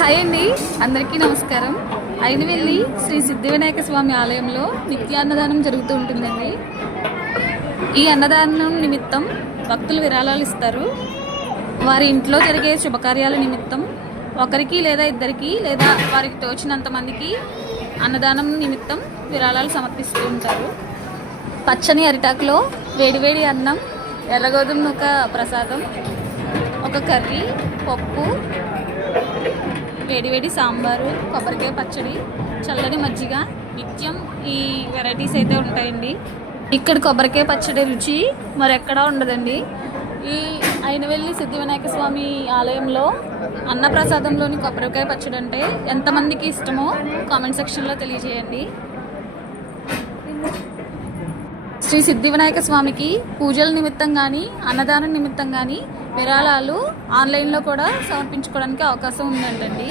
Hi అండి, అందరికీ నమస్కారం. అయినవెల్లి శ్రీ సిద్ధివినాయక స్వామి ఆలయంలో నిత్యాన్నదానం జరుగుతూ ఉంటుందండి. ఈ అన్నదానం నిమిత్తం భక్తులు విరాళాలు ఇస్తారు. వారి ఇంట్లో జరిగే శుభకార్యాల నిమిత్తం ఒకరికి లేదా ఇద్దరికి లేదా వారికి తోచినంత మందికి అన్నదానం నిమిత్తం విరాళాలు సమర్పిస్తూ ఉంటారు. పచ్చని అరిటాకులో వేడివేడి అన్నం, ఎర్రగోధుమ నూక ప్రసాదం, ఒక కర్రీ, పప్పు, వేడివేడి సాంబారు, కొబ్బరికాయ పచ్చడి, చల్లని మజ్జిగ, నిత్యం ఈ వెరైటీస్ అయితే ఉంటాయండి. ఇక్కడ కొబ్బరికాయ పచ్చడి రుచి మరెక్కడా ఉండదండి. ఈ అయినవెల్లి సిద్ధివినాయక స్వామి ఆలయంలో అన్నప్రసాదంలోని కొబ్బరికాయ పచ్చడి అంటే ఎంతమందికి ఇష్టమో కామెంట్ సెక్షన్లో తెలియజేయండి. శ్రీ సిద్ధివినాయక స్వామికి పూజల నిమిత్తం కానీ అన్నదానం నిమిత్తం కానీ విరాళాలు ఆన్లైన్లో కూడా సమర్పించుకోవడానికి అవకాశం ఉందంటండి.